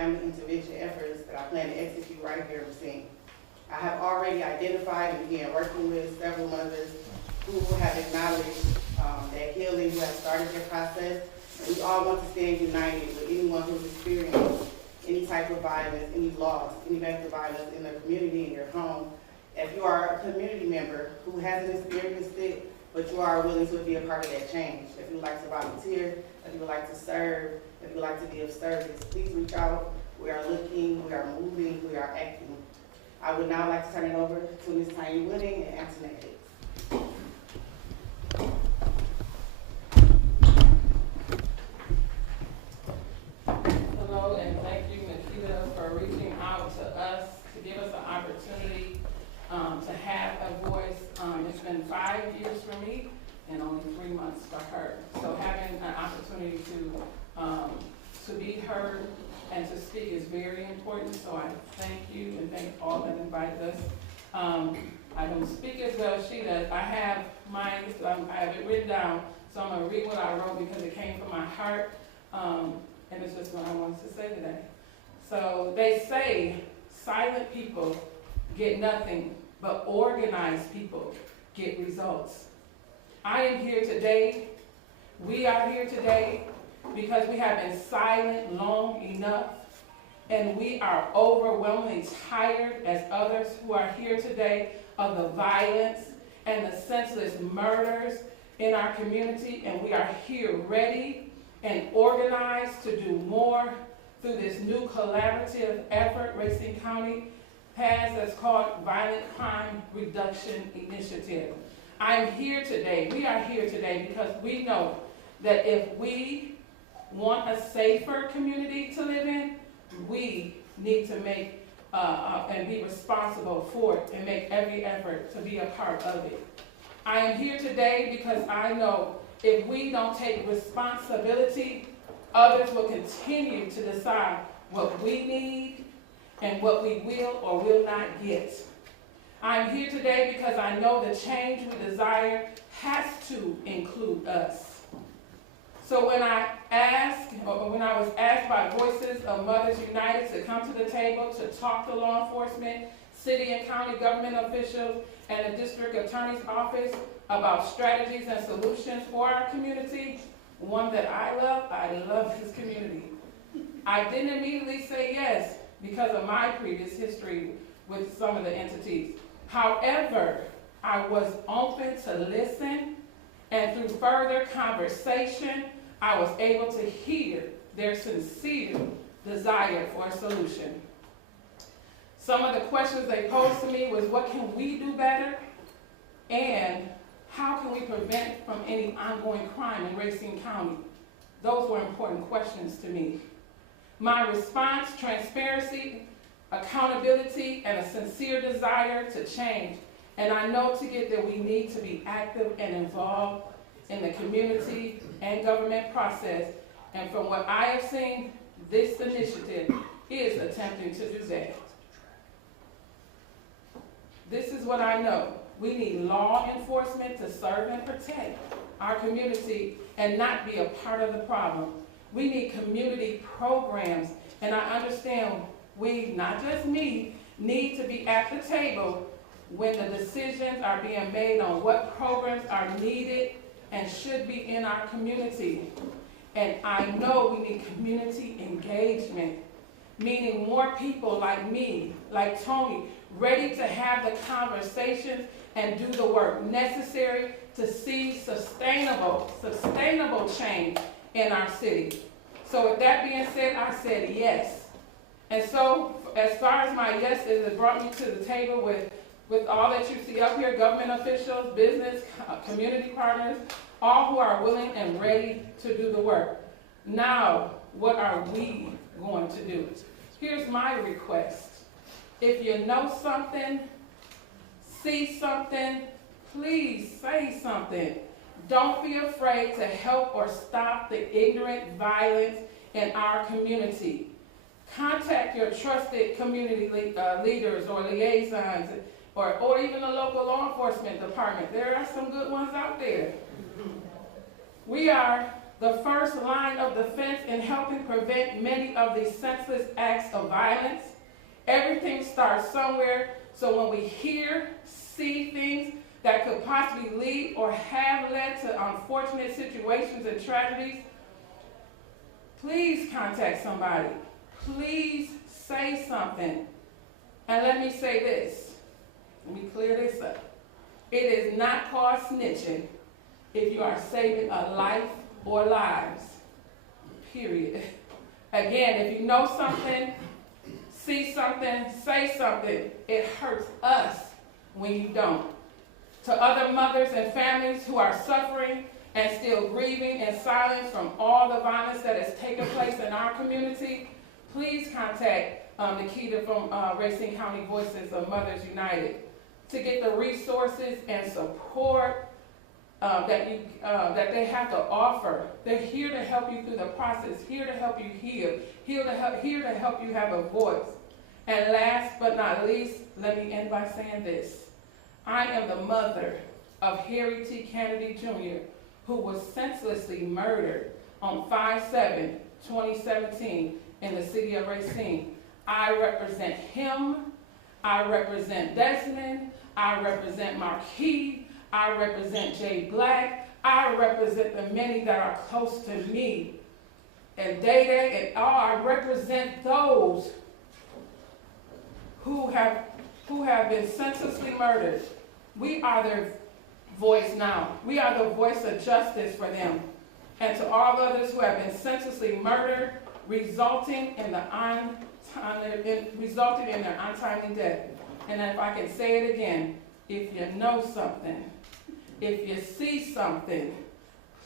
family intervention efforts that I plan to execute right here in Racine. I have already identified and began working with several mothers who have acknowledged their healing, who have started their process. And we all want to stand united with anyone who's experienced any type of violence, any loss, any domestic violence in the community, in your home. If you are a community member who hasn't experienced it, but you are willing to be a part of that change, if you would like to volunteer, if you would like to serve, if you would like to be of service, please reach out. We are looking, we are moving, we are acting. I would now like to turn it over to Ms. Tanya Wooding and Antoinette Hicks. Hello, and thank you, Nikita, for reaching out to us to give us an opportunity to have a voice. It's been 5 years for me and only 3 months for her. So having an opportunity to be heard and to speak is very important. So I thank you and thank all that invited us. I don't speak as well as she does. I have mine, I have it written down, so I'm going to read what I wrote because it came from my heart. And it's just what I wanted to say today. So they say silent people get nothing, but organized people get results. I am here today, we are here today because we have been silent long enough, and we are overwhelmingly tired as others who are here today of the violence and the senseless murders in our community, and we are here ready and organized to do more through this new collaborative effort Racine County has that's called Violent Crime Reduction Initiative. I'm here today, we are here today because we know that if we want a safer community to live in, we need to make and be responsible for it and make every effort to be a part of it. I am here today because I know if we don't take responsibility, others will continue to decide what we need and what we will or will not get. I'm here today because I know the change we desire has to include us. So when I was asked by Voices of Mothers United to come to the table to talk to law enforcement, city and county government officials, and the district attorney's office about strategies and solutions for our community, one that I love this community. I didn't immediately say yes because of my previous history with some of the entities. However, I was open to listen, and through further conversation, I was able to hear their sincere desire for a solution. Some of the questions they posed to me was, what can we do better? And how can we prevent from any ongoing crime in Racine County? Those were important questions to me. My response, transparency, accountability, and a sincere desire to change. And I know to get there, we need to be active and involved in the community and government process. And from what I have seen, this initiative is attempting to do that. This is what I know. We need law enforcement to serve and protect our community and not be a part of the problem. We need community programs, and I understand we, not just me, need to be at the table when the decisions are being made on what programs are needed and should be in our community. And I know we need community engagement, meaning more people like me, like Tony, ready to have the conversations and do the work necessary to see sustainable change in our city. So with that being said, I said yes. And so as far as my yes is, it brought me to the table with all that you see up here, government officials, business, community partners, all who are willing and ready to do the work. Now, what are we going to do? Here's my request. If you know something, see something, please say something. Don't be afraid to help or stop the ignorant violence in our community. Contact your trusted community leaders or liaisons or even the local law enforcement department. There are some good ones out there. We are the first line of defense in helping prevent many of these senseless acts of violence. Everything starts somewhere, so when we hear, see things that could possibly lead or have led to unfortunate situations and tragedies, please contact somebody. Please say something. And let me say this. Let me clear this up. It is not called snitching if you are saving a life or lives. Period. Again, if you know something, see something, say something. It hurts us when you don't. To other mothers and families who are suffering and still grieving in silence from all the violence that has taken place in our community, please contact Nikita from Racine County Voices of Mothers United to get the resources and support that they have to offer. They're here to help you through the process, here to help you heal, here to help you have a voice. And last but not least, let me end by saying this. I am the mother of Harry T. Kennedy Jr., who was senselessly murdered on 5/7/2017 in the city of Racine. I represent him, I represent Desmond, I represent Marquis, I represent Jay Black, I represent the many that are close to me. And Day and all, I represent those who have been senselessly murdered. We are their voice now. We are the voice of justice for them. And to all others who have been senselessly murdered, resulting in their untimely death. And if I can say it again, if you know something, if you see something,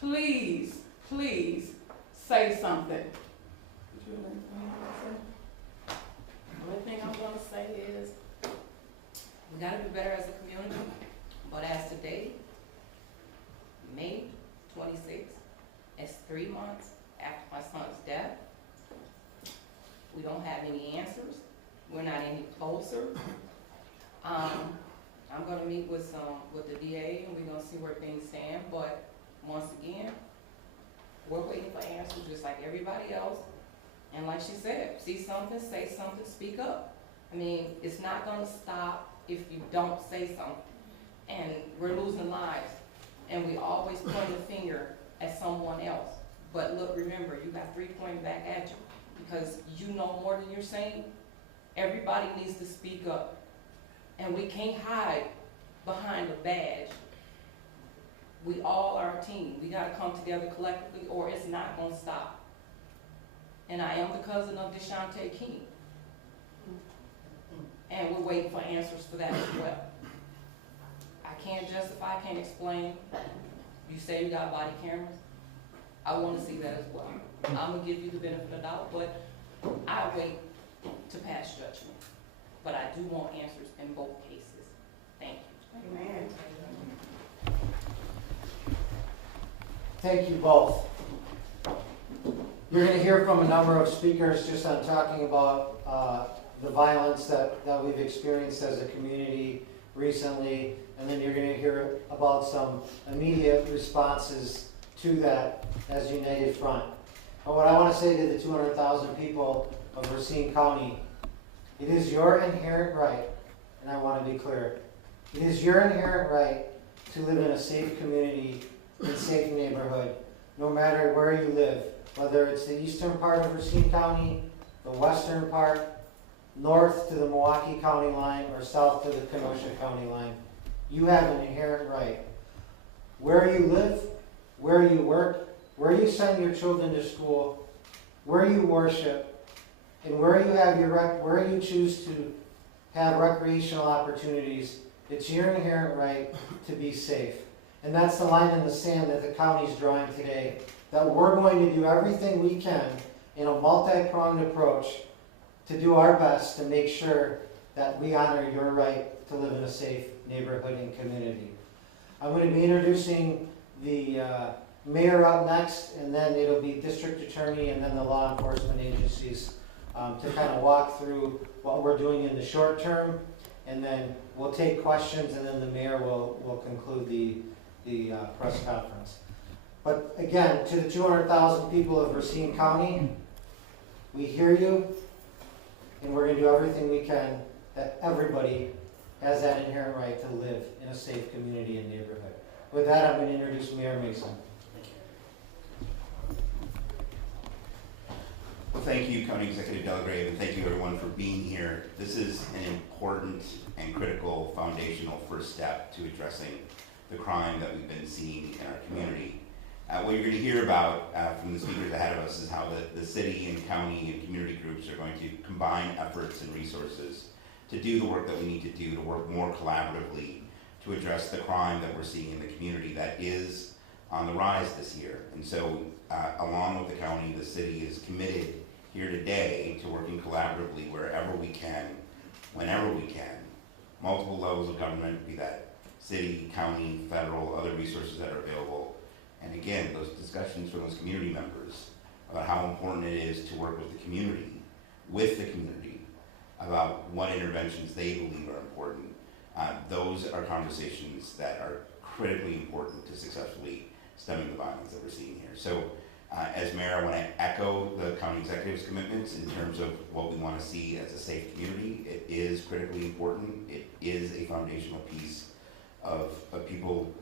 please, please say something. The only thing I'm going to say is, we gotta do better as a community, but as today, May 26th, it's 3 months after my son's death. We don't have any answers. We're not any closer. I'm gonna meet with the DA and we're gonna see where things stand, but once again, we're waiting for answers just like everybody else. And like she said, see something, say something, speak up. I mean, it's not gonna stop if you don't say something. And we're losing lives. And we always point the finger at someone else. But look, remember, you got 3 pointing back at you because you know more than you're saying. Everybody needs to speak up. And we can't hide behind a badge. We all are a team. We gotta come together collectively or it's not gonna stop. And I am the cousin of Deshante King. And we're waiting for answers for that as well. I can't justify, I can't explain. You say you got body cameras. I want to see that as well. I'm going to give you the benefit of the doubt, but I wait to pass judgment. But I do want answers in both cases. Thank you. Amen. Thank you both. You're going to hear from a number of speakers just on talking about the violence that we've experienced as a community recently, and then you're going to hear about some immediate responses to that as United Front. But what I want to say to the 200,000 people of Racine County, it is your inherent right, and I want to be clear, it is your inherent right to live in a safe community, in a safe neighborhood, no matter where you live, whether it's the eastern part of Racine County, the western part, north to the Milwaukee County line, or south to the Kenosha County line. You have an inherent right. Where you live, where you work, where you send your children to school, where you worship, and where you choose to have recreational opportunities, it's your inherent right to be safe. And that's the line in the sand that the county's drawing today, that we're going to do everything we can in a multi-pronged approach to do our best to make sure that we honor your right to live in a safe neighborhood and community. I'm going to be introducing the mayor up next, and then it'll be district attorney and then the law enforcement agencies to kind of walk through what we're doing in the short term, and then we'll take questions, and then the mayor will conclude the press conference. But again, to the 200,000 people of Racine County, we hear you, and we're going to do everything we can that everybody has that inherent right to live in a safe community and neighborhood. With that, I'm going to introduce Mayor Mason. Well, thank you, County Executive Delgrave, and thank you everyone for being here. This is an important and critical foundational first step to addressing the crime that we've been seeing in our community. What you're going to hear about from the speakers ahead of us is how the city and county and community groups are going to combine efforts and resources to do the work that we need to do to work more collaboratively to address the crime that we're seeing in the community that is on the rise this year. And so, along with the county, the city is committed here today to working collaboratively wherever we can, whenever we can, multiple levels of government, be that city, county, federal, other resources that are available. And again, those discussions from those community members about how important it is to work with the community, about what interventions they believe are important. Those are conversations that are critically important to successfully stemming the violence that we're seeing here. So, as mayor, I want to echo the county executive's commitments in terms of what we want to see as a safe community. It is critically important. It is a foundational piece of people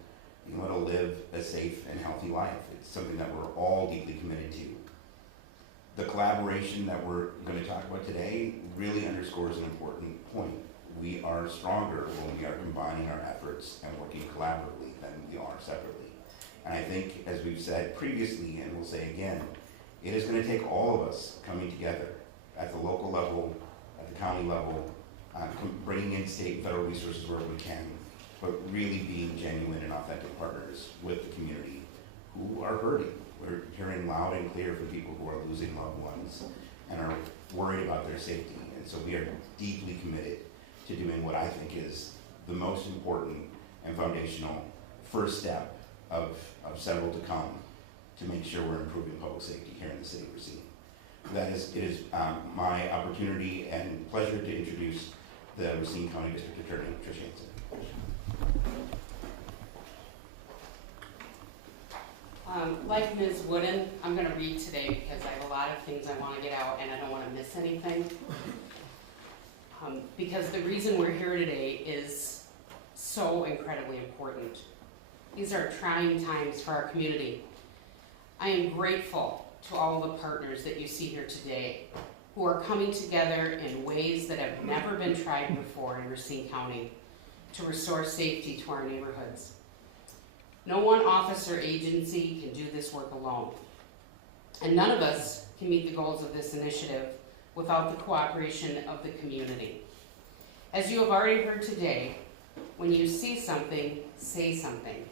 to live a safe and healthy life. It's something that we're all deeply committed to. The collaboration that we're going to talk about today really underscores an important point. We are stronger when we are combining our efforts and working collaboratively than we are separately. And I think, as we've said previously, and we'll say again, it is going to take all of us coming together at the local level, at the county level, bringing in state and federal resources where we can, but really being genuine and authentic partners with the community who are hurting. We're hearing loud and clear from people who are losing loved ones and are worried about their safety. And so we are deeply committed to doing what I think is the most important and foundational first step of several to come to make sure we're improving public safety here in the city of Racine. It is my opportunity and pleasure to introduce the Racine County District Attorney, Trish Hansen. Like Ms. Wooden, I'm going to read today because I have a lot of things I want to get out and I don't want to miss anything. Because the reason we're here today is so incredibly important. These are trying times for our community. I am grateful to all the partners that you see here today who are coming together in ways that have never been tried before in Racine County to restore safety to our neighborhoods. No one office or agency can do this work alone. And none of us can meet the goals of this initiative without the cooperation of the community. As you have already heard today, when you see something, say something.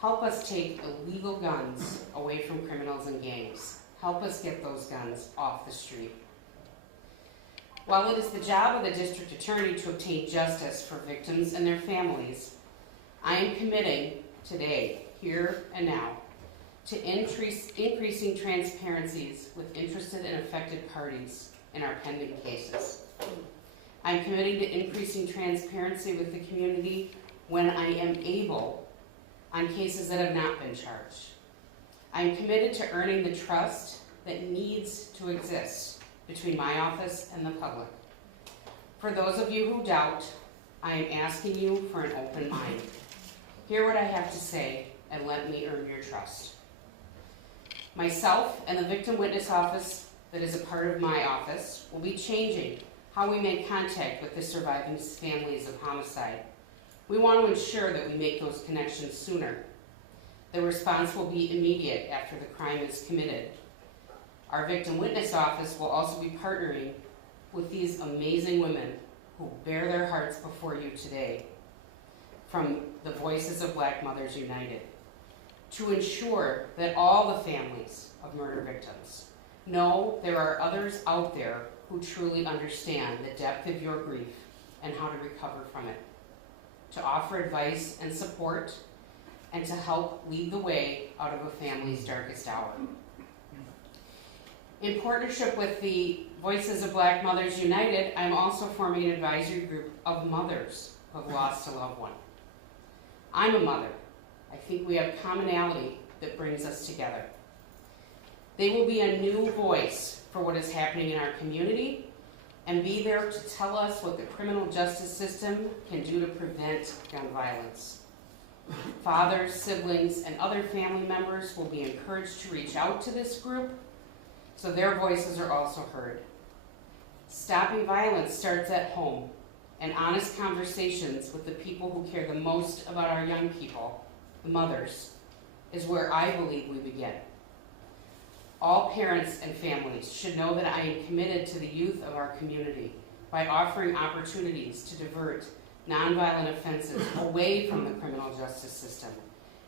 Help us take illegal guns away from criminals and gangs. Help us get those guns off the street. While it is the job of the district attorney to obtain justice for victims and their families, I am committing today, here and now, to increasing transparencies with interested and affected parties in our pending cases. I'm committing to increasing transparency with the community when I am able on cases that have not been charged. I'm committed to earning the trust that needs to exist between my office and the public. For those of you who doubt, I am asking you for an open mind. Hear what I have to say and let me earn your trust. Myself and the Victim Witness Office that is a part of my office will be changing how we make contact with the surviving families of homicide. We want to ensure that we make those connections sooner. The response will be immediate after the crime is committed. Our Victim Witness Office will also be partnering with these amazing women who bear their hearts before you today from the Voices of Black Mothers United to ensure that all the families of murder victims know there are others out there who truly understand the depth of your grief and how to recover from it, to offer advice and support, and to help lead the way out of a family's darkest hour. In partnership with the Voices of Black Mothers United, I'm also forming an advisory group of mothers who have lost a loved one. I'm a mother. I think we have commonality that brings us together. They will be a new voice for what is happening in our community and be there to tell us what the criminal justice system can do to prevent gun violence. Fathers, siblings, and other family members will be encouraged to reach out to this group so their voices are also heard. Stopping violence starts at home, and honest conversations with the people who care the most about our young people, the mothers, is where I believe we begin. All parents and families should know that I am committed to the youth of our community by offering opportunities to divert nonviolent offenses away from the criminal justice system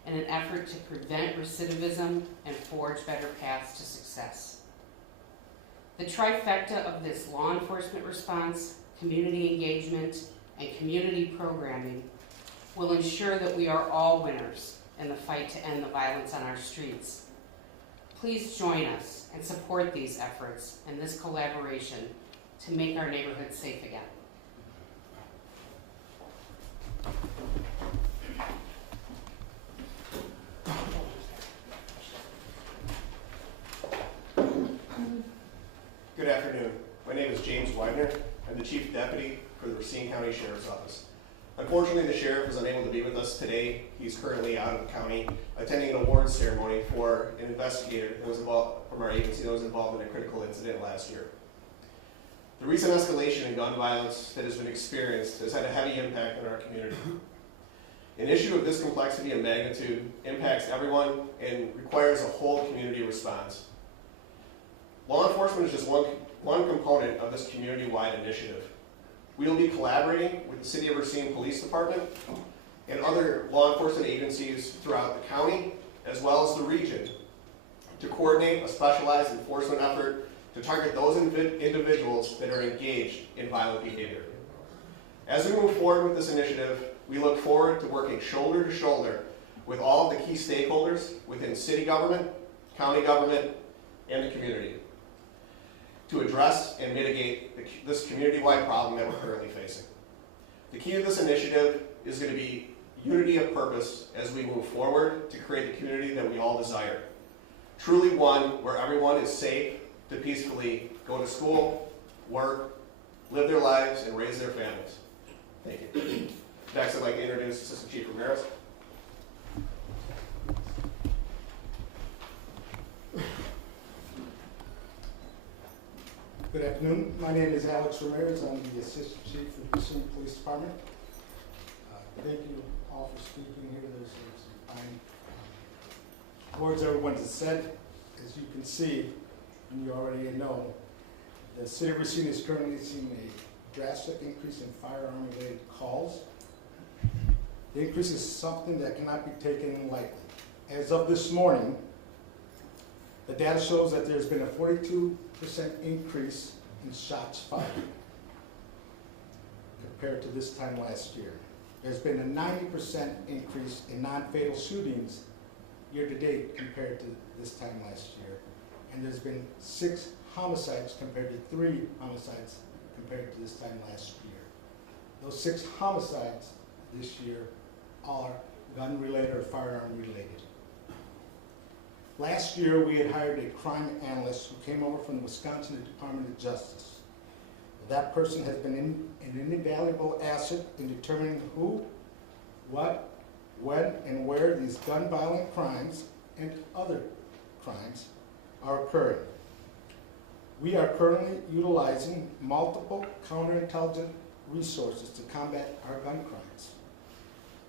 in an effort to prevent recidivism and forge better paths to success. The trifecta of this law enforcement response, community engagement, and community programming will ensure that we are all winners in the fight to end the violence on our streets. Please join us and support these efforts and this collaboration to make our neighborhoods safe again. Good afternoon. My name is James Widener. I'm the Chief Deputy for the Racine County Sheriff's Office. Unfortunately, the sheriff is unable to be with us today. He's currently out of the county attending an awards ceremony for an investigator that was involved from our agency that was involved in a critical incident last year. The recent escalation in gun violence that has been experienced has had a heavy impact on our community. An issue of this complexity and magnitude impacts everyone and requires a whole community response. Law enforcement is just one component of this community-wide initiative. We will be collaborating with the City of Racine Police Department and other law enforcement agencies throughout the county, as well as the region, to coordinate a specialized enforcement effort to target those individuals that are engaged in violent behavior. As we move forward with this initiative, we look forward to working shoulder to shoulder with all of the key stakeholders within city government, county government, and the community to address and mitigate this community-wide problem that we're currently facing. The key to this initiative is going to be unity of purpose as we move forward to create the community that we all desire. Truly one where everyone is safe to peacefully go to school, work, live their lives, and raise their families. Thank you. Next, I'd like to introduce Assistant Chief Ramirez. Good afternoon. My name is Alex Ramirez. I'm the Assistant Chief of the Racine Police Department. Thank you all for speaking here. There's some fine words everyone has said. As you can see, and you already know, the City of Racine is currently seeing a drastic increase in firearm-related calls. The increase is something that cannot be taken lightly. As of this morning, the data shows that there's been a 42% increase in shots fired compared to this time last year. There's been a 90% increase in non-fatal shootings year to date compared to this time last year. And there's been 6 homicides compared to 3 homicides compared to this time last year. Those 6 homicides this year are gun-related or firearm-related. Last year, we had hired a crime analyst who came over from the Wisconsin Department of Justice. That person has been an invaluable asset in determining who, what, when, and where these gun-violent crimes and other crimes are occurring. We are currently utilizing multiple counterintelligence resources to combat our gun crimes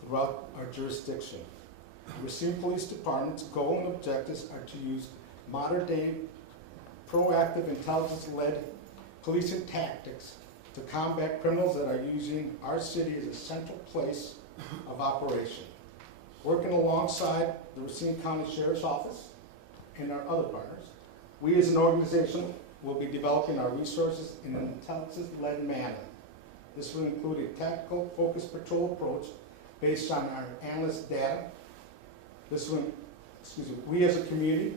throughout our jurisdiction. The Racine Police Department's goal and objectives are to use modern-day, proactive, intelligence-led policing tactics to combat criminals that are using our city as a central place of operation. Working alongside the Racine County Sheriff's Office and our other partners, we as an organization will be developing our resources in an intelligence-led manner. This will include a tactical focused patrol approach based on our analyst data. This will, we as a community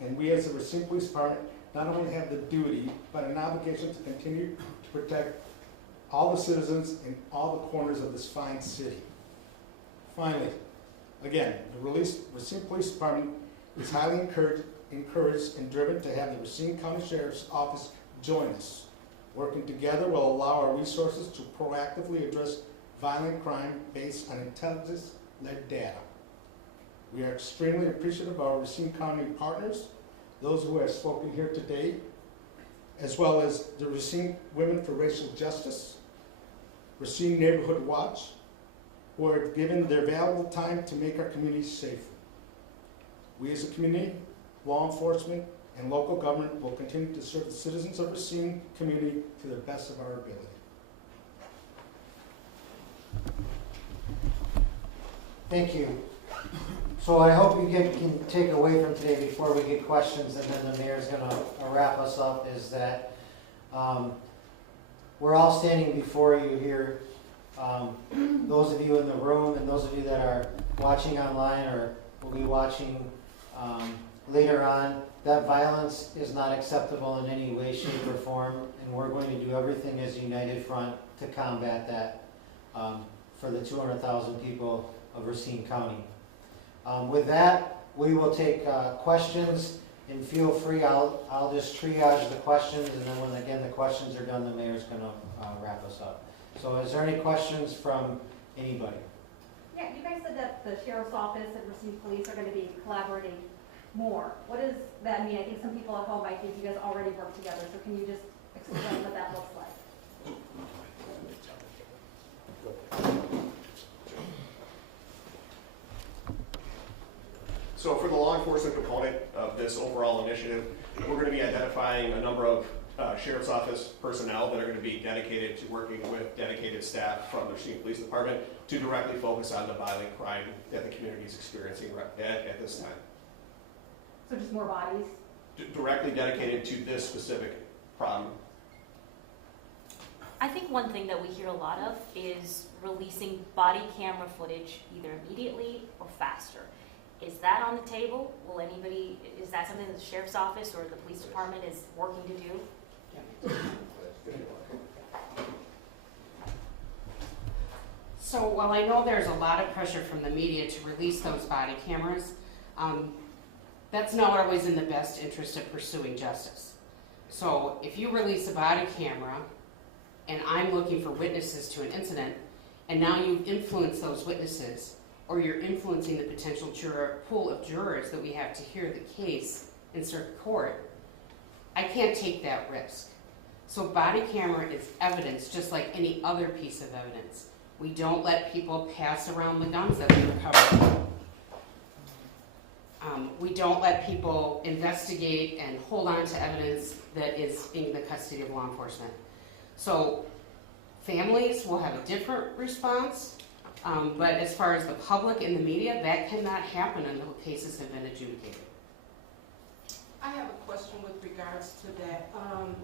and we as the Racine Police Department not only have the duty, but an obligation to continue to protect all the citizens in all the corners of this fine city. Finally, Again, the Racine Police Department is highly encouraged and driven to have the Racine County Sheriff's Office join us. Working together will allow our resources to proactively address violent crime based on intelligence-led data. We are extremely appreciative of our Racine County partners, those who have spoken here today, as well as the Racine Women for Racial Justice, Racine Neighborhood Watch, who have given their valuable time to make our community safer. We as a community, law enforcement, and local government will continue to serve the citizens of Racine community to the best of our ability. Thank you. So I hope you can take away from today before we get questions, and then the mayor's gonna wrap us up, is that we're all standing before you here. Those of you in the room and those of you that are watching online or will be watching later on, that violence is not acceptable in any way, shape, or form, and we're going to do everything as a united front to combat that for the 200,000 people of Racine County. With that, we will take questions, and feel free, I'll just triage the questions, and then when again the questions are done, the mayor's gonna wrap us up. So is there any questions from anybody? Yeah, you guys said that the sheriff's office and Racine Police are gonna be collaborating more. What does that mean? I think some people at home might think you guys already work together, so can you just explain what that looks like? So for the law enforcement component of this overall initiative, we're going to be identifying a number of sheriff's office personnel that are going to be dedicated to working with dedicated staff from the Racine Police Department to directly focus on the violent crime that the community is experiencing at this time. So just more bodies? Directly dedicated to this specific problem. I think one thing that we hear a lot of is releasing body camera footage either immediately or faster. Is that on the table? Is that something that the sheriff's office or the police department is working to do? So while I know there's a lot of pressure from the media to release those body cameras, that's not always in the best interest of pursuing justice. So if you release a body camera and I'm looking for witnesses to an incident, and now you've influenced those witnesses, or you're influencing the potential pool of jurors that we have to hear the case in circuit court, I can't take that risk. So body camera is evidence just like any other piece of evidence. We don't let people pass around the guns that we recover. We don't let people investigate and hold on to evidence that is in the custody of law enforcement. So families will have a different response. But as far as the public and the media, that cannot happen until cases have been adjudicated. I have a question with regards to that.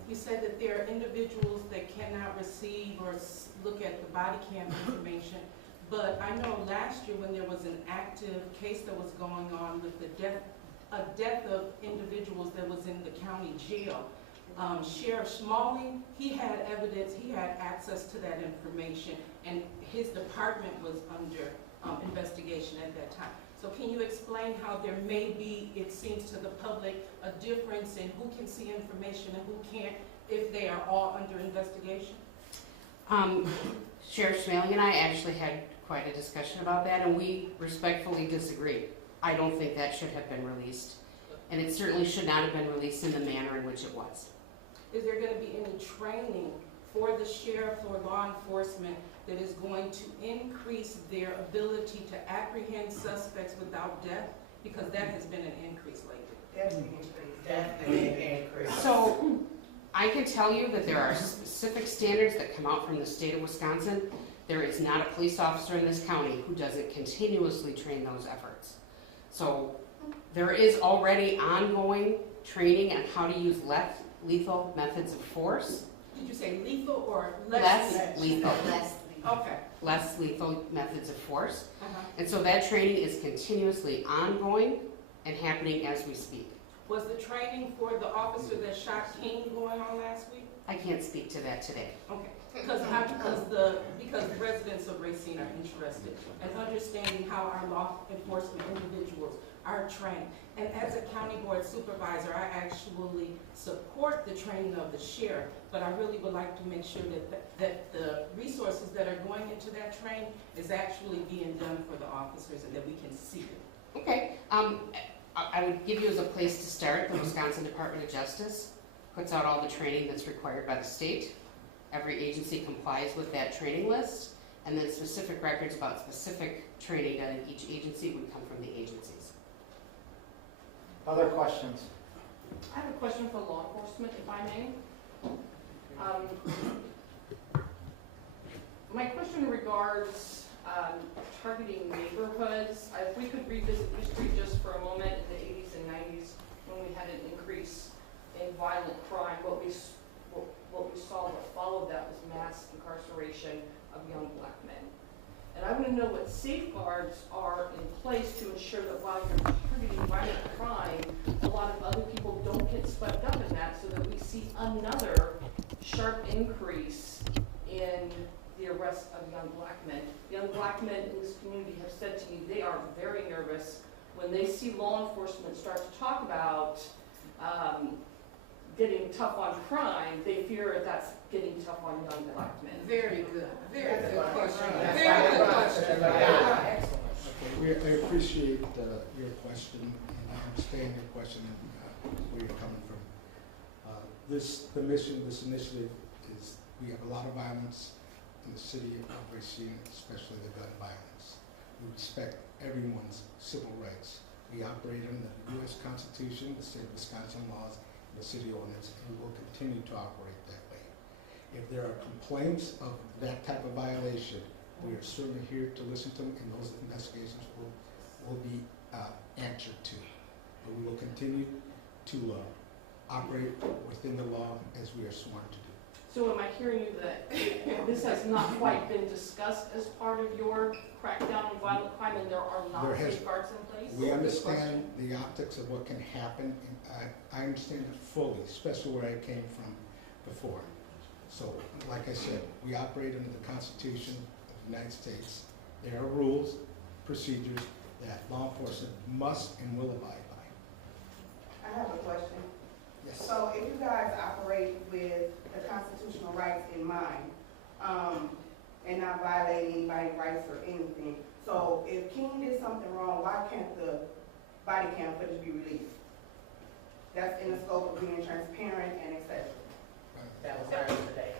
You said that there are individuals that cannot receive or look at the body cam information, but I know last year when there was an active case that was going on with the death of individuals that was in the county jail, Sheriff Smalley, he had evidence, he had access to that information, and his department was under investigation at that time. So can you explain how there may be, it seems to the public, a difference in who can see information and who can't if they are all under investigation? Sheriff Smalley and I actually had quite a discussion about that, and we respectfully disagree. I don't think that should have been released, and it certainly should not have been released in the manner in which it was. Is there going to be any training for the sheriff or law enforcement that is going to increase their ability to apprehend suspects without death? Because that has been an increase lately. Definitely increase. So I can tell you that there are specific standards that come out from the state of Wisconsin. There is not a police officer in this county who doesn't continuously train those efforts. So there is already ongoing training on how to use lethal methods of force. Did you say lethal or Less lethal. Okay. Less lethal methods of force. Uh-huh. And so that training is continuously ongoing and happening as we speak. Was the training for the officer that shot King going on last week? I can't speak to that today. Okay, because the residents of Racine are interested in understanding how our law enforcement individuals are trained. And as a county board supervisor, I actually support the training of the sheriff, but I really would like to make sure that the resources that are going into that training is actually being done for the officers and that we can see it. Okay, I would give you as a place to start, the Wisconsin Department of Justice puts out all the training that's required by the state. Every agency complies with that training list, and then specific records about specific training done in each agency would come from the agencies. Other questions? I have a question for law enforcement, if I may. My question regards targeting neighborhoods. If we could revisit history just for a moment, in the 80s and 90s, when we had an increase in violent crime, what we saw that followed that was mass incarceration of young black men. And I want to know what safeguards are in place to ensure that while you're targeting violent crime, a lot of other people don't get swept up in that, so that we see another sharp increase in the arrest of young black men. Young black men in this community have said to me they are very nervous when they see law enforcement start to talk about getting tough on crime. They fear that's getting tough on young black men. Very good, very good question. Very good question. Okay, I appreciate your question, and I understand your question and where you're coming from. The mission, this initiative is, we have a lot of violence in the city of Racine, especially the gun violence. We respect everyone's civil rights. We operate under the U.S. Constitution, the state of Wisconsin laws, the city ordinance, and we will continue to operate that way. If there are complaints of that type of violation, we are certainly here to listen to them, and those investigations will be answered to. But we will continue to operate within the law as we are sworn to do. So am I hearing you that this has not quite been discussed as part of your crackdown on violent crime, and there are not safeguards in place? We understand the optics of what can happen, and I understand it fully, especially where I came from before. So, like I said, we operate under the Constitution of the United States. There are rules, procedures that law enforcement must and will abide by. I have a question. Yes. So if you guys operate with the constitutional rights in mind, and not violating anybody's rights or anything, so if King did something wrong, why can't the body cam footage be released? That's in the scope of being transparent and accessible. That was done today.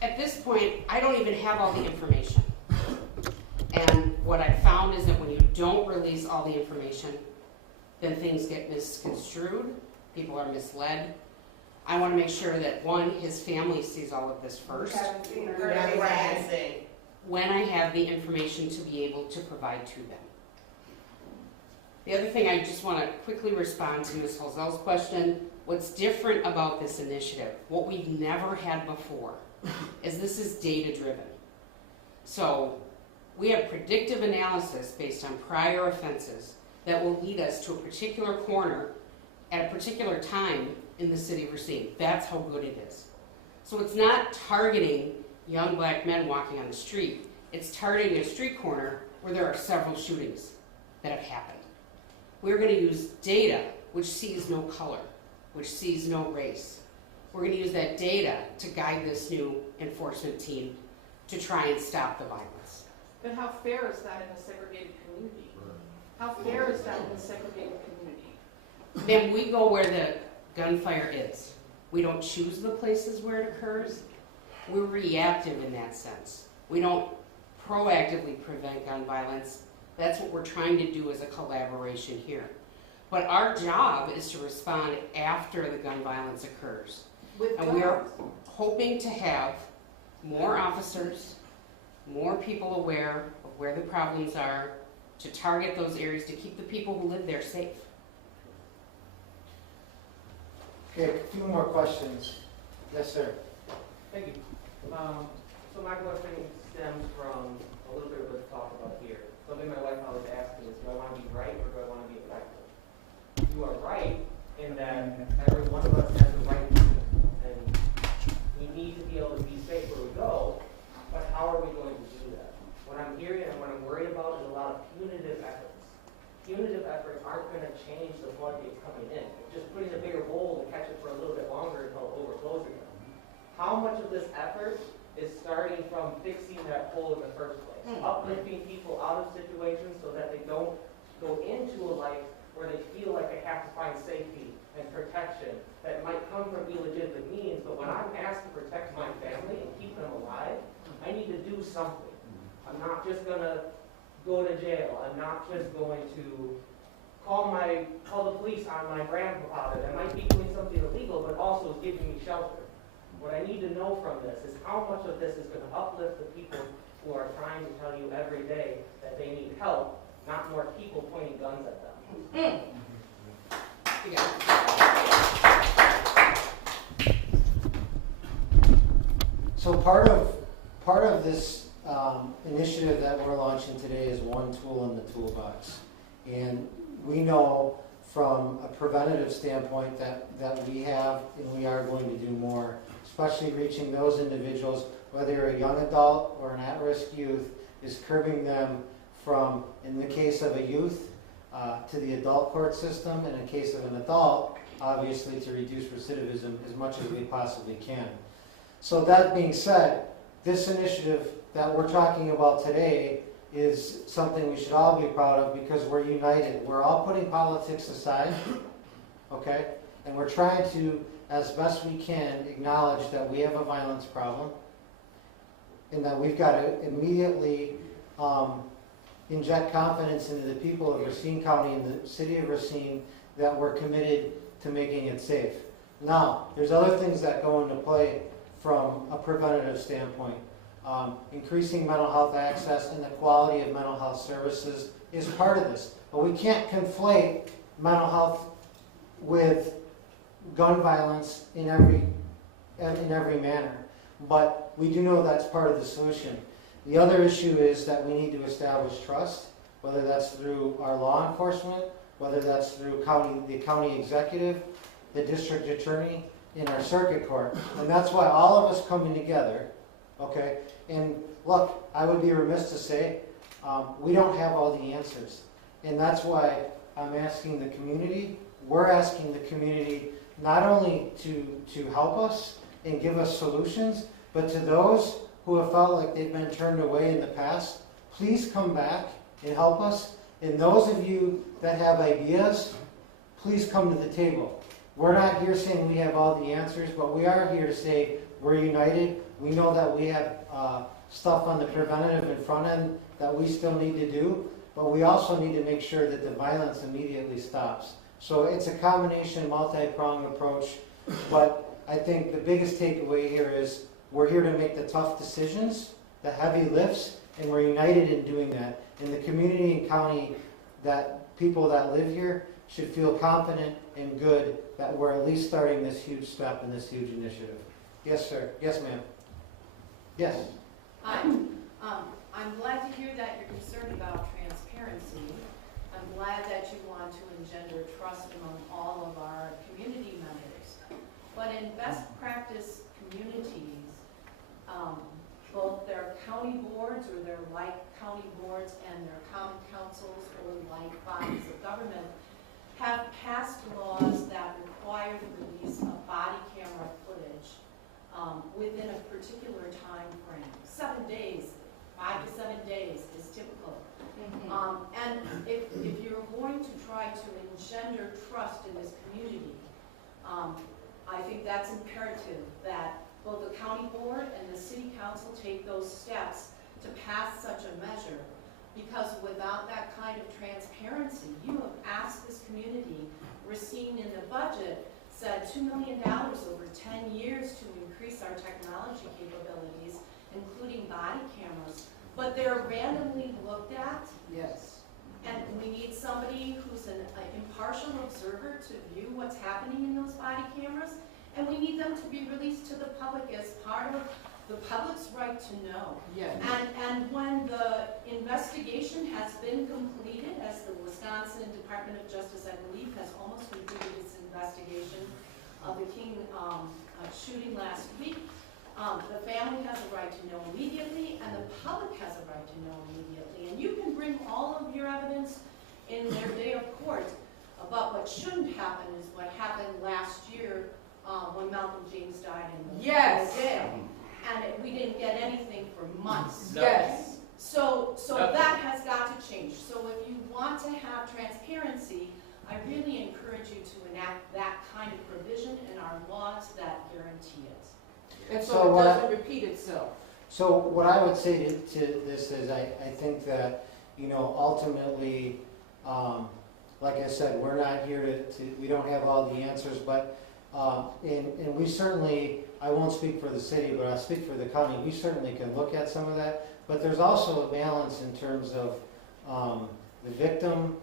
At this point, I don't even have all the information. And what I found is that when you don't release all the information, then things get misconstrued, people are misled. I want to make sure that, one, his family sees all of this first. Haven't seen or heard That's what I anything. had said. When I have the information to be able to provide to them. The other thing I just want to quickly respond to Ms. Holzell's question, what's different about this initiative, what we've never had before, is this is data-driven. So we have predictive analysis based on prior offenses that will lead us to a particular corner at a particular time in the city of Racine. That's how good it is. So it's not targeting young black men walking on the street. It's targeting a street corner where there are several shootings that have happened. We're going to use data which sees no color, which sees no race. We're going to use that data to guide this new enforcement team to try and stop the violence. But how fair is that in a segregated community? How fair is that in a segregated community? Then we go where the gunfire is. We don't choose the places where it occurs. We're reactive in that sense. We don't proactively prevent gun violence. That's what we're trying to do as a collaboration here. But our job is to respond after the gun violence occurs. And we are hoping to have more officers, more people aware of where the problems are, to target those areas, to keep the people who live there safe. Okay, a few more questions. Yes, sir. Thank you. So my question stems from a little bit of what we talked about here. Something my wife always asks me is, do I want to be right or do I want to be effective? You are right in that every one of us has the right to, and we need to be able to be safe where we go, but how are we going to do that? What I'm hearing and what I'm worried about is a lot of punitive efforts. Punitive efforts aren't going to change the floodgates coming in. Just putting a bigger bowl to catch it for a little bit longer until it overflows again. How much of this effort is starting from fixing that hole in the first place? Uplifting people out of situations so that they don't go into a life where they feel like they have to find safety and protection that might come from illegitimate means, but when I'm asked to protect my family and keep them alive, I need to do something. I'm not just gonna go to jail. I'm not just going to call the police on my grandfather that might be doing something illegal, but also is giving me shelter. What I need to know from this is how much of this is going to uplift the people who are trying to tell you every day that they need help, not more people pointing guns at them. So part of this initiative that we're launching today is one tool in the toolbox. And we know from a preventative standpoint that we have and we are going to do more, especially reaching those individuals, whether you're a young adult or an at-risk youth, is curbing them from, in the case of a youth, to the adult court system, in the case of an adult, obviously to reduce recidivism as much as we possibly can. So that being said, this initiative that we're talking about today is something we should all be proud of because we're united. We're all putting politics aside, okay? And we're trying to, as best we can, acknowledge that we have a violence problem and that we've got to immediately inject confidence into the people of Racine County and the city of Racine that we're committed to making it safe. Now, there's other things that go into play from a preventative standpoint. Increasing mental health access and the quality of mental health services is part of this. But we can't conflate mental health with gun violence in every manner. But we do know that's part of the solution. The other issue is that we need to establish trust, whether that's through our law enforcement, whether that's through the county executive, the district attorney, in our circuit court. And that's why all of us coming together, okay? And look, I would be remiss to say, we don't have all the answers. And that's why I'm asking the community, we're asking the community not only to help us and give us solutions, but to those who have felt like they've been turned away in the past, please come back and help us. And those of you that have ideas, please come to the table. We're not here saying we have all the answers, but we are here to say we're united. We know that we have stuff on the preventative and front end that we still need to do, but we also need to make sure that the violence immediately stops. So it's a combination, multi-pronged approach, but I think the biggest takeaway here is we're here to make the tough decisions, the heavy lifts, and we're united in doing that. And the community and county, that people that live here should feel confident and good that we're at least starting this huge step in this huge initiative. Yes, sir. Yes, ma'am. Yes. Hi. I'm glad to hear that you're concerned about transparency. I'm glad that you want to engender trust among all of our community members. But in best practice communities, both their county boards or their like county boards and their common councils or like bodies of government have passed laws that require the release of body camera footage within a particular time frame. 7 days, 5 to 7 days is typical. And if you're going to try to engender trust in this community, I think that's imperative that both the county board and the city council take those steps to pass such a measure. Because without that kind of transparency, you have asked this community, Racine in the budget said $2 million over 10 years to increase our technology capabilities, including body cameras, but they're randomly looked at. Yes. And we need somebody who's an impartial observer to view what's happening in those body cameras, and we need them to be released to the public as part of the public's right to know. Yes. And when the investigation has been completed, as the Wisconsin Department of Justice, I believe, has almost completed its investigation of the King shooting last week. The family has a right to know immediately, and the public has a right to know immediately. And you can bring all of your evidence in their day of court, but what shouldn't happen is what happened last year when Malcolm James died in the Yes. jail. And we didn't get anything for months. Yes. So that has got to change. So if you want to have transparency, I really encourage you to enact that kind of provision in our laws that guarantee it. And So so what it I- doesn't repeat itself. So what I would say to this is I think that, ultimately, like I said, we're not here we don't have all the answers, but, and we certainly, I won't speak for the city, but I'll speak for the county, we certainly can look at some of that, but there's also a balance in terms of the victim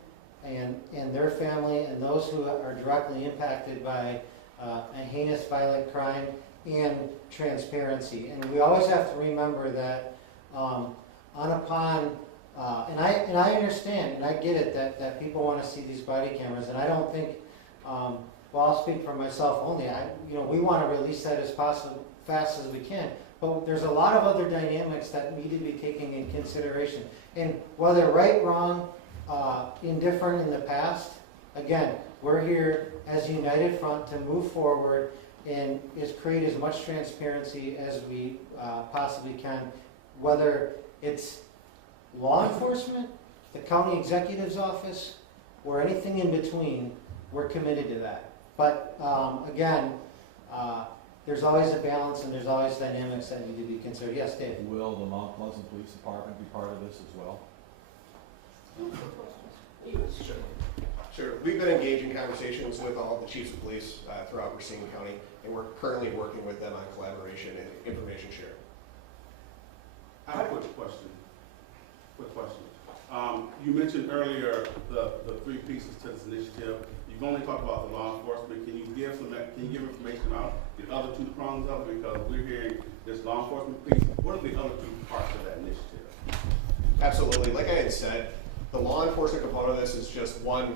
and their family and those who are directly impacted by a heinous violent crime and transparency. And we always have to remember that and I understand and I get it that people want to see these body cameras, and I don't think, well, I'll speak for myself only. We want to release that as fast as we can. But there's a lot of other dynamics that need to be taken in consideration. And whether right, wrong, indifferent in the past, again, we're here as a united front to move forward and create as much transparency as we possibly can, whether it's law enforcement, the county executive's office, or anything in between. We're committed to that. But again, there's always a balance and there's always dynamics that need to be considered. Yes, Dave? Will the Mount Pleasant Police Department be part of this as well? Sure. We've been engaging conversations with all the chiefs of police throughout Racine County, and we're currently working with them on collaboration and information sharing. I have a quick question. You mentioned earlier the three pieces to this initiative. You've only talked about the law enforcement. Can you give information about the other two prongs of it? Because we're hearing this law enforcement piece. What are the other two parts of that initiative? Absolutely. Like I had said, the law enforcement component of this is just one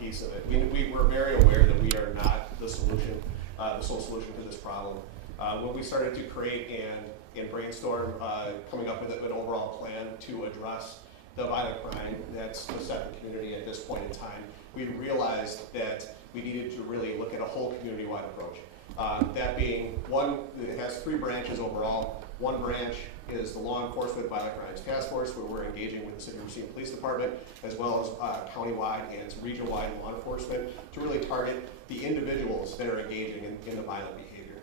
piece of it. We're very aware that we are not the solution, the sole solution to this problem. When we started to create and brainstorm coming up with an overall plan to address the violent crime that's beset the community at this point in time, we realized that we needed to really look at a whole community-wide approach. That being one, it has three branches overall. One branch is the Law Enforcement Violent Crimes Task Force, where we're engaging with the City of Racine Police Department, as well as countywide and region-wide law enforcement to really target the individuals that are engaging in the violent behavior.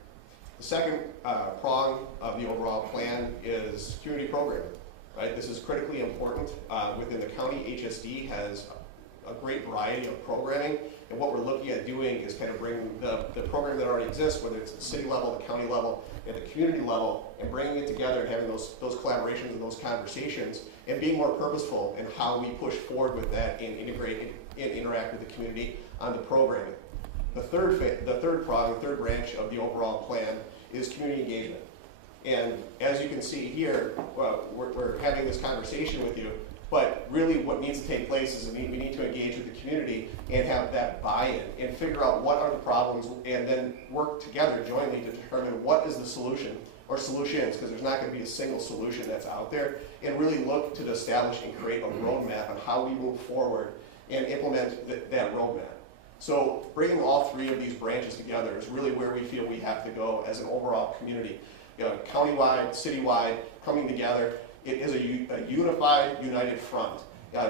The second prong of the overall plan is community programming. Right? This is critically important. Within the county, HSD has a great variety of programming, and what we're looking at doing is kind of bringing the program that already exists, whether it's at the city level, the county level, and the community level, and bringing it together and having those collaborations and those conversations, and being more purposeful in how we push forward with that and integrate and interact with the community on the programming. The third branch of the overall plan is community engagement. And as you can see here, we're having this conversation with you, but really what needs to take place is we need to engage with the community and have that buy-in and figure out what are the problems and then work together jointly to determine what is the solution or solutions, because there's not going to be a single solution that's out there, and really look to establish and create a roadmap on how we move forward and implement that roadmap. So bringing all three of these branches together is really where we feel we have to go as an overall community. Countywide, citywide, coming together. It is a unified, united front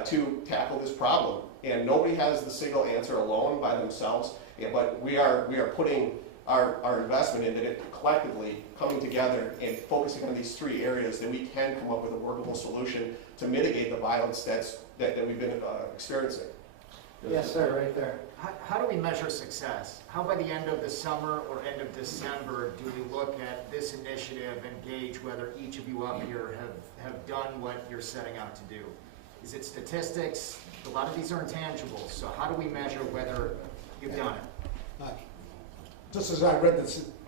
to tackle this problem. And nobody has the single answer alone by themselves, but we are putting our investment into it collectively, coming together and focusing on these three areas that we can come up with a workable solution to mitigate the violence that we've been experiencing. Yes, sir, right there. How do we measure success? How by the end of the summer or end of December do we look at this initiative and gauge whether each of you up here have done what you're setting out to do? Is it statistics? A lot of these are intangibles, so how do we measure whether you've done it? Just as I read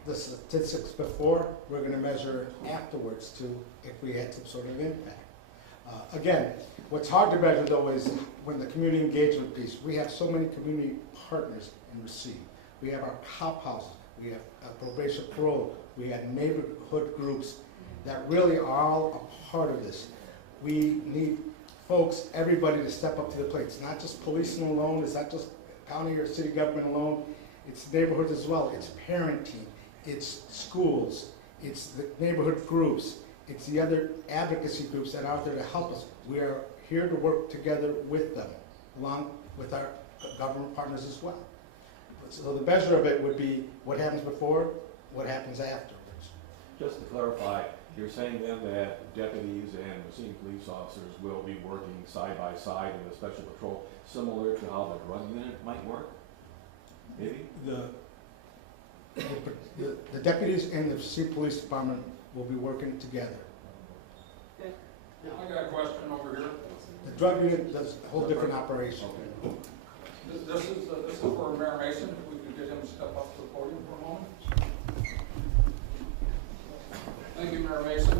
the statistics before, we're going to measure afterwards too if we had some sort of impact. Again, what's hard to measure though is when the community engagement piece. We have so many community partners in Racine. We have our cop house, we have probation parole, we have neighborhood groups that really are all a part of this. We need folks, everybody to step up to the plate. It's not just policing alone, it's not just county or city government alone, it's neighborhoods as well. It's parenting, it's schools, it's the neighborhood groups, it's the other advocacy groups that are out there to help us. We are here to work together with them, along with our government partners as well. So the measure of it would be what happens before, what happens afterwards. Just to clarify, you're saying then that deputies and Racine police officers will be working side by side in a special patrol, similar to how the drug unit might work? Maybe? The deputies and the Racine Police Department will be working together. I got a question over here. The drug unit does a whole different operation. This is for Mayor Mason, if we could get him to step up to the podium for a moment. Thank you, Mayor Mason.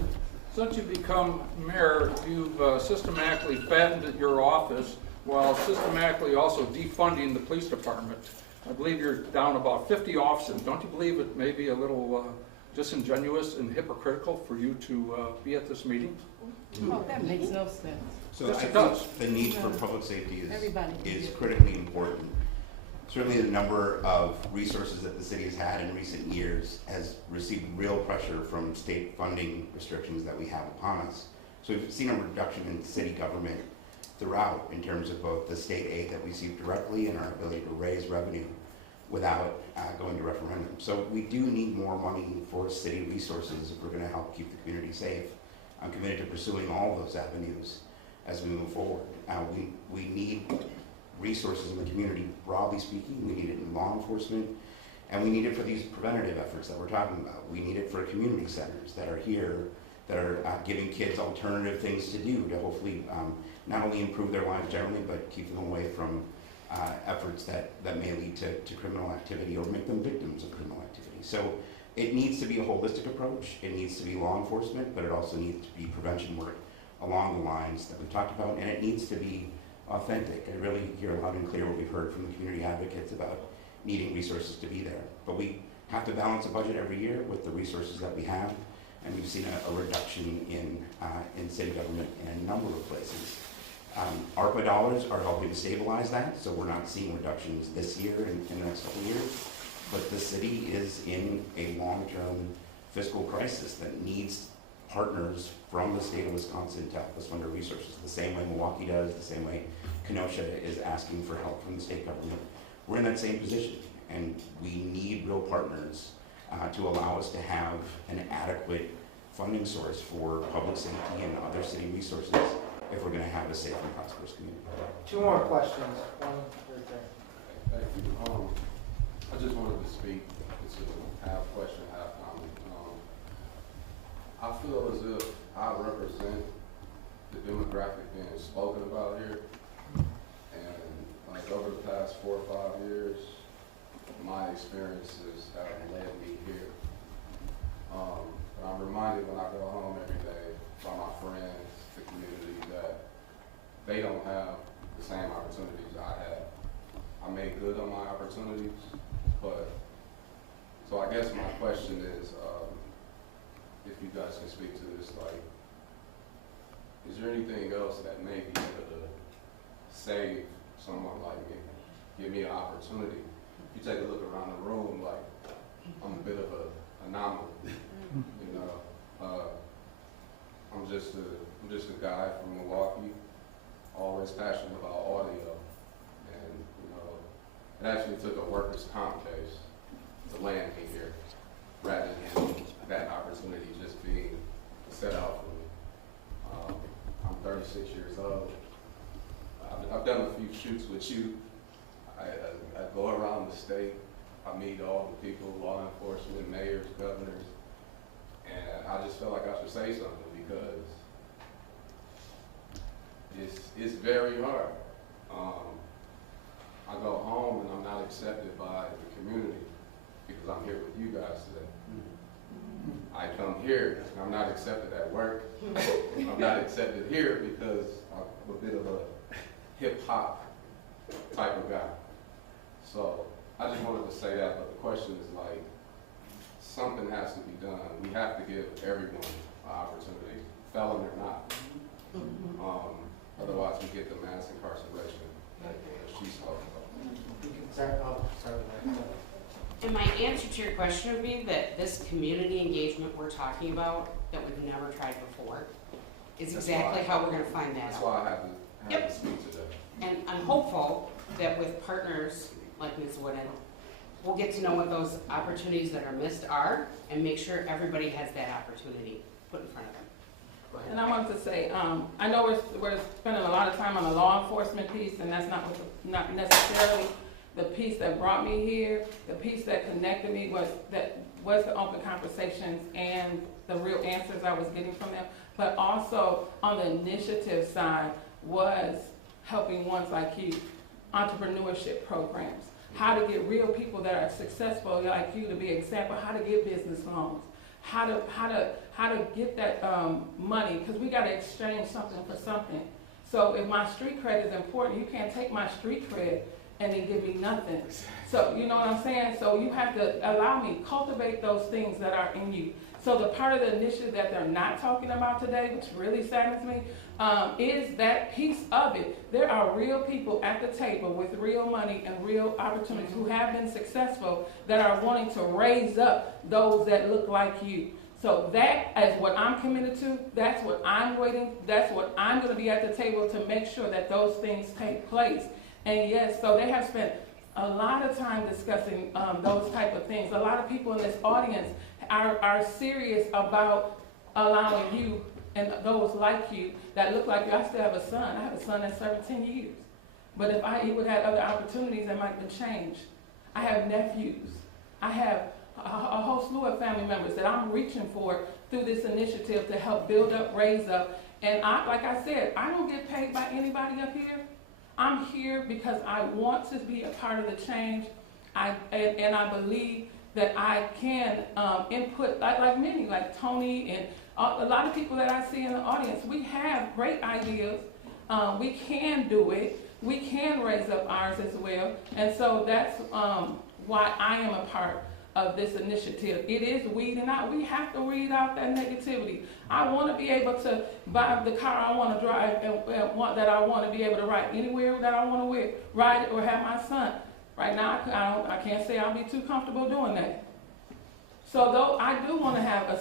Since you've become mayor, you've systematically fattened your office while systematically also defunding the police department. I believe you're down about 50 officers. Don't you believe it may be a little disingenuous and hypocritical for you to be at this meeting? Oh, that makes no sense. So Yes, I it think does. the need for public safety Everybody is can. critically important. Certainly the number of resources that the city has had in recent years has received real pressure from state funding restrictions that we have upon us. So we've seen a reduction in city government throughout in terms of both the state aid that we receive directly and our ability to raise revenue without going to referendum. So we do need more money for city resources if we're going to help keep the community safe. I'm committed to pursuing all those avenues as we move forward. We need resources in the community, broadly speaking. We need it in law enforcement, and we need it for these preventative efforts that we're talking about. We need it for community centers that are here, that are giving kids alternative things to do to hopefully not only improve their lives generally, but keep them away from efforts that may lead to criminal activity or make them victims of criminal activity. So it needs to be a holistic approach. It needs to be law enforcement, but it also needs to be prevention work along the lines that we've talked about, and it needs to be authentic. I really hear loud and clear what we've heard from the community advocates about needing resources to be there. But we have to balance a budget every year with the resources that we have, and we've seen a reduction in city government in a number of places. ARPA dollars are helping to stabilize that, so we're not seeing reductions this year and in the next couple of years. But the city is in a long-term fiscal crisis that needs partners from the state of Wisconsin to help us fund our resources, the same way Milwaukee does, the same way Kenosha is asking for help from the state government. We're in that same position, and we need real partners to allow us to have an adequate funding source for public safety and other city resources if we're going to have a safe and prosperous community. Two more questions. One right there. Thank you. I just wanted to speak. It's a half question, half comment. I feel as if I represent the demographic being spoken about here. And like over the past 4 or 5 years, my experiences have led me here. But I'm reminded when I go home every day by my friends, the community, that they don't have the same opportunities I have. I made good on my opportunities, but, so I guess my question is, if you guys can speak to this, like, is there anything else that may be able to save someone like me, give me an opportunity? If you take a look around the room, like, I'm a bit of an anomaly, you know. I'm just a guy from Milwaukee, always passionate about audio, and you know, it actually took a workers' comp case to land me here, rather than that opportunity just being set out for me. I'm 36 years old. I've done a few shoots with you. I go around the state. I meet all the people, law enforcement, mayors, governors, and I just felt like I should say something because it's very hard. I go home and I'm not accepted by the community because I'm here with you guys today. I come here and I'm not accepted at work. I'm not accepted here because I'm a bit of a hip hop type of guy. So I just wanted to say that, but the question is like, something has to be done. We have to give everyone an opportunity, felon or not. Otherwise we get the mass incarceration that she spoke about. And my answer to your question would be that this community engagement we're talking about, that we've never tried before, is exactly how we're gonna find that That's out. why I have to speak today. And I'm hopeful that with partners like Ms. Wooden, we'll get to know what those opportunities that are missed are and make sure everybody has that opportunity put in front of them. And I wanted to say, I know we're spending a lot of time on the law enforcement piece, and that's not necessarily the piece that brought me here. The piece that connected me was the open conversations and the real answers I was getting from them. But also on the initiative side was helping ones like you, entrepreneurship programs, how to get real people that are successful like you to be an example, how to get business loans, how to get that money, because we got to exchange something for something. So if my street cred is important, you can't take my street cred and then give me nothing. So you know what I'm saying? So you have to allow me, cultivate those things that are in you. So the part of the initiative that they're not talking about today, which really saddens me, is that piece of it. There are real people at the table with real money and real opportunities who have been successful that are wanting to raise up those that look like you. So that is what I'm committed to. That's what I'm waiting. That's what I'm going to be at the table to make sure that those things take place. And yes, so they have spent a lot of time discussing those type of things. A lot of people in this audience are serious about allowing you and those like you that look like you. I still have a son. I have a son that's served 10 years. But if he would have had other opportunities, that might have been changed. I have nephews. I have a whole slew of family members that I'm reaching for through this initiative to help build up, raise up. And like I said, I don't get paid by anybody up here. I'm here because I want to be a part of the change. And I believe that I can input, like many, like Tony and a lot of people that I see in the audience. We have great ideas. We can do it. We can raise up ours as well. And so that's why I am a part of this initiative. It is weeding out. We have to weed out that negativity. I want to be able to buy the car I want to drive and that I want to be able to ride anywhere that I want to ride or have my son. Right now, I can't say I'll be too comfortable doing that. So though I do want to have a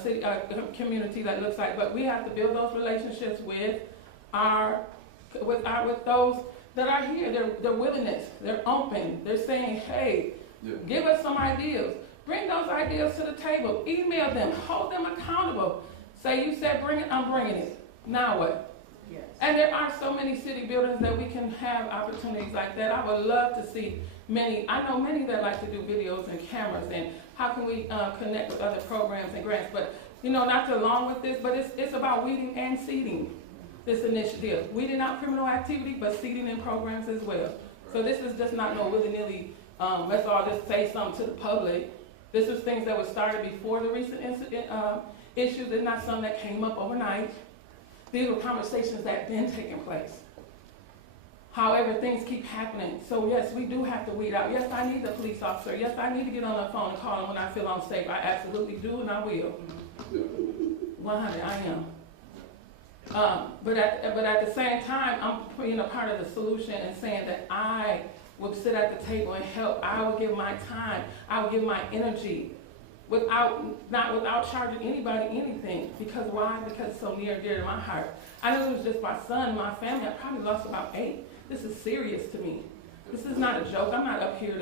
community that looks like, but we have to build those relationships with those that are here. Their willingness, they're open. They're saying, hey, give us some ideas. Bring those ideas to the table. Email them. Hold them accountable. Say, you said bring it, I'm bringing it. Now what? Yes. And there are so many city buildings that we can have opportunities like that. I would love to see many. I know many that like to do videos and cameras and how can we connect with other programs and grants. But, not too long with this, but it's about weeding and seeding this initiative. Weeding out criminal activity, but seeding in programs as well. So this is just not no willy-nilly, let's all just say something to the public. This was things that were started before the recent incident, issues. It's not something that came up overnight. These were conversations that have been taking place. However, things keep happening. So yes, we do have to weed out. Yes, I need a police officer. Yes, I need to get on the phone and call them when I feel unsafe. I absolutely do, and I will. 100, I am. But at the same time, I'm being a part of the solution and saying that I will sit at the table and help. I will give my time. I will give my energy not without charging anybody anything. Because why? Because it's so near and dear to my heart. I know it was just my son, my family. I probably lost about 8. This is serious to me. This is not a joke. I'm not up here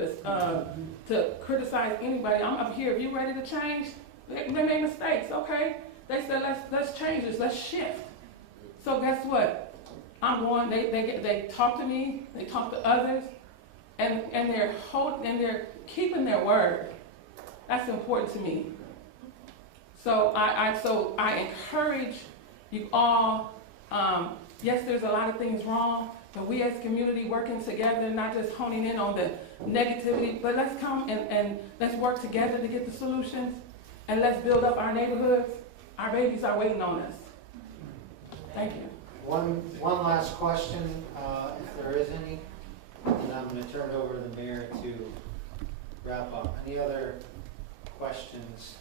to criticize anybody. I'm up here. If you're ready to change, they made mistakes, okay? They said let's change this. Let's shift. So guess what? I'm going. They talk to me. They talk to others, and they're keeping their word. That's important to me. So I encourage you all. Yes, there's a lot of things wrong, but we as community working together, not just honing in on the negativity, but let's come and let's work together to get the solutions, and let's build up our neighborhoods. Our babies are waiting on us. Thank you. One last question, if there is any, and I'm going to turn it over to the mayor to wrap up. Any other questions?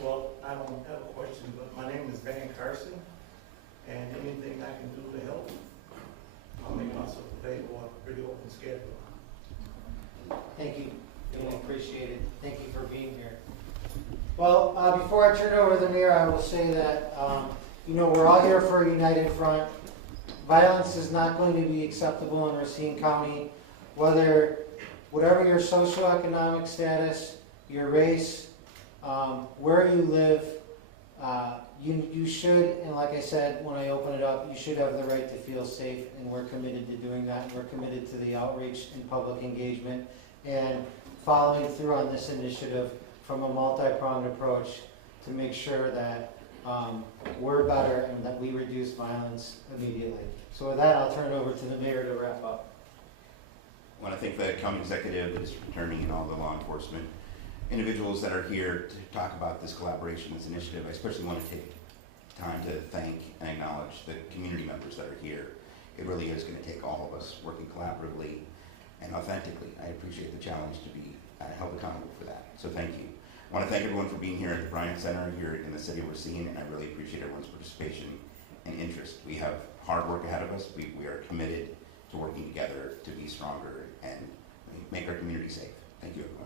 Well, I don't have a question, but my name is Van Carson, and anything I can do to help, I'll make myself available. I'm pretty open schedule. Thank you. Really appreciate it. Thank you for being here. Well, before I turn it over to the mayor, I will say that, we're all here for a united front. Violence is not going to be acceptable in Racine County, whatever your socioeconomic status, your race, where you live, you should, and like I said when I open it up, you should have the right to feel safe, and we're committed to doing that, and we're committed to the outreach and public engagement and following through on this initiative from a multi-pronged approach to make sure that we're better and that we reduce violence immediately. So with that, I'll turn it over to the mayor to wrap up. I want to thank the county executive, the district attorney, and all the law enforcement individuals that are here to talk about this collaboration, this initiative. I especially want to take time to thank and acknowledge the community members that are here. It really is going to take all of us working collaboratively and authentically. I appreciate the challenge to be held accountable for that. So thank you. I want to thank everyone for being here at the Bryant Center here in the city of Racine, and I really appreciate everyone's participation and interest. We have hard work ahead of us. We are committed to working together to be stronger and make our community safe. Thank you, everyone.